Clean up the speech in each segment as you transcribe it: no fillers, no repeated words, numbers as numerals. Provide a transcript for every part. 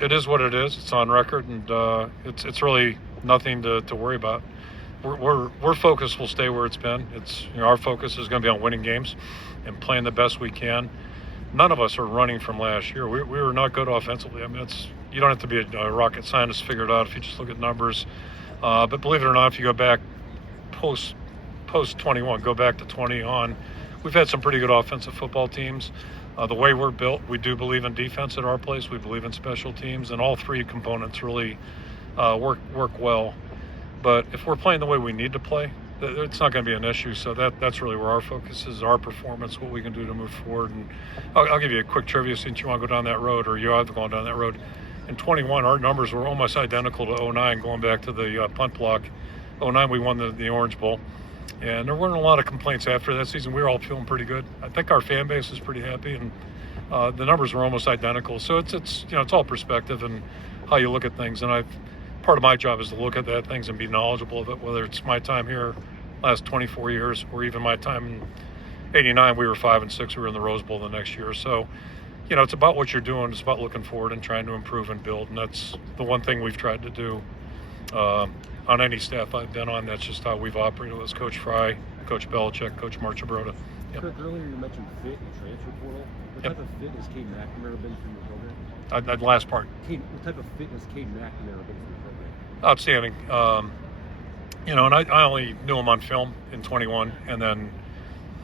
It is what it is. It's on record, and it's really nothing to worry about. We're focused will stay where it's been. It's our focus is going to be on winning games and playing the best we can. None of us are running from last year. We were not good offensively. I mean, you don't have to be a rocket scientist to figure it out if you just look at numbers. But believe it or not, if you go back post 21, go back to 20 on, we've had some pretty good offensive football teams. The way we're built, we do believe in defense at our place. We believe in special teams, and all three components really work well. But if we're playing the way we need to play, it's not going to be an issue. So that's really where our focus is, our performance, what we can do to move forward. And I'll give you a quick trivia since you want to go down that road, or you have gone down that road. In 21, our numbers were almost identical to 09, going back to the punt block. 09, we won the Orange Bowl. And there weren't a lot of complaints after that season. We were all feeling pretty good. I think our fan base is pretty happy, and the numbers were almost identical. So it's all perspective and how you look at things. And part of my job is to look at that things and be knowledgeable of it. Whether it's my time here, last 24 years, or even my time in '89, we were 5-6. We were in the Rose Bowl the next year. So it's about what you're doing. It's about looking forward and trying to improve and build. And that's the one thing we've tried to do. On any staff I've been on, that's just how we've operated with Coach Fry, Coach Belichick, Coach Marchibroda. Yep. Kirk, earlier you mentioned fit and transfer portal. What type of fit has Cade McNamara been for your program? That last part. What type of fit has Cade McNamara been for your program? Outstanding. And I only knew him on film in 21, and then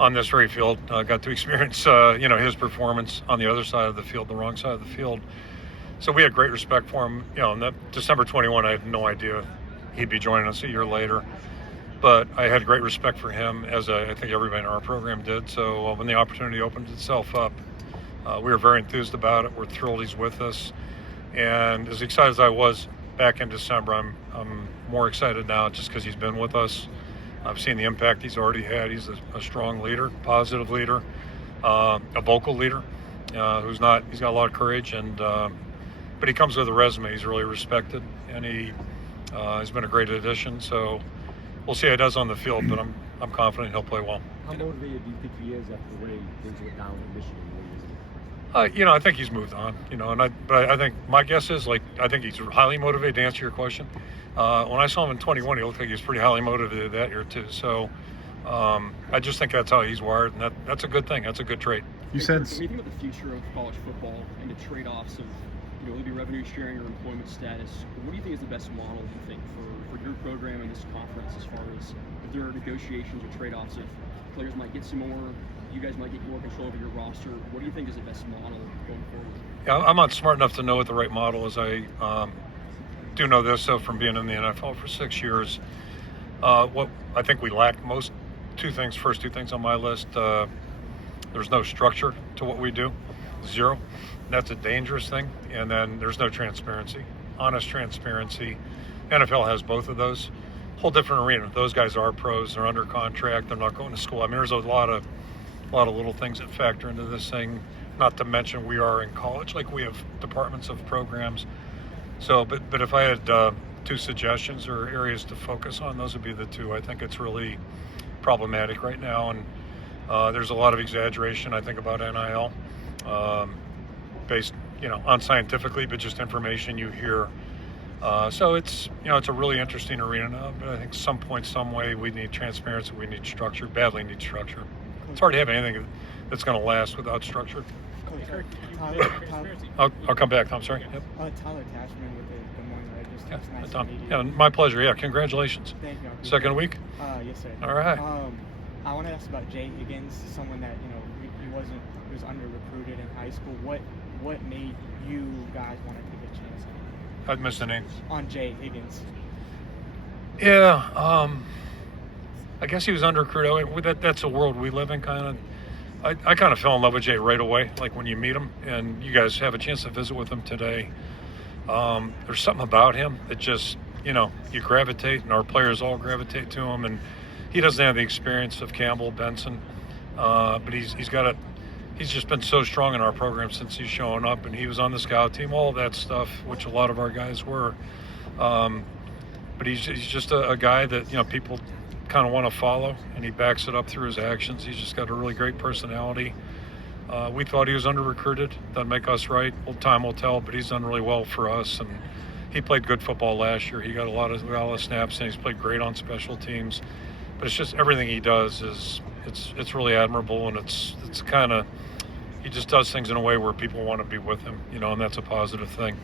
on this very field, got to experience, his performance on the other side of the field, the wrong side of the field. So we had great respect for him. In that December 21, I had no idea he'd be joining us a year later. But I had great respect for him, as I think everybody in our program did. So when the opportunity opened itself up, we were very enthused about it. We're thrilled he's with us. And as excited as I was back in December, I'm more excited now just because he's been with us. I've seen the impact he's already had. He's a strong leader, positive leader, a vocal leader he's got a lot of courage, and but he comes with a resume. He's really respected, and he's been a great addition. So we'll see how he does on the field, but I'm confident he'll play well. How motivated do you think he is after the way things went down in Michigan? I think he's moved on. But I think my guess is I think he's highly motivated. To answer your question, when I saw him in 21, he looked like he was pretty highly motivated that year too. So I just think that's how he's wired, and that's a good thing. That's a good trait. You said. When you think about the future of college football and the trade-offs of maybe revenue sharing or employment status, what do you think is the best model, do you think, for your program and this conference, as far as if there are negotiations or trade-offs, if players might get some more, you guys might get more control over your roster? What do you think is the best model going forward? Yeah, I'm not smart enough to know what the right model is. I do know this, though, from being in the NFL for 6 years. What I think we lack first two things on my list, there's no structure to what we do, zero. That's a dangerous thing. And then there's no transparency, honest transparency. NFL has both of those. Whole different arena. Those guys are pros. They're under contract. They're not going to school. I mean, there's a lot of little things that factor into this thing. Not to mention we are in college. We have departments of programs. So, but if I had two suggestions or areas to focus on, those would be the two. I think it's really problematic right now, and there's a lot of exaggeration, I think, about NIL. Based, unscientifically, but just information you hear. So it's a really interesting arena now, but I think some point, some way, we need transparency, we need structure, badly need structure. It's hard to have anything that's going to last without structure. I'll come back, Tom, sorry. Yep. Tyler Cashman with the Morning Red. Just nice Tom. to meet you. Yeah, my pleasure. Yeah, congratulations. Thank you. Second week? Yes, sir. All right. I want to ask about Jay Higgins, someone that he was under recruited in high school. What made you guys want to take a chance on I'd missed the name. On Jay Higgins? Yeah, I guess he was under recruited. That's a world we live in, kind of. I kind of fell in love with Jay right away, when you meet him, and you guys have a chance to visit with him today. There's something about him that just, you gravitate, and our players all gravitate to him, and he doesn't have the experience of Campbell, Benson, but he's just been so strong in our program since he's showing up, and he was on the scout team, all of that stuff, which a lot of our guys were. But he's just a guy that, people kind of want to follow, and he backs it up through his actions. He's just got a really great personality. We thought he was under-recruited. That'd make us right. Well, time will tell, but he's done really well for us, and he played good football last year. He got a lot of snaps, and he's played great on special teams. But it's just everything he does is it's really admirable, and it's kind of he just does things in a way where people want to be with him, and that's a positive thing.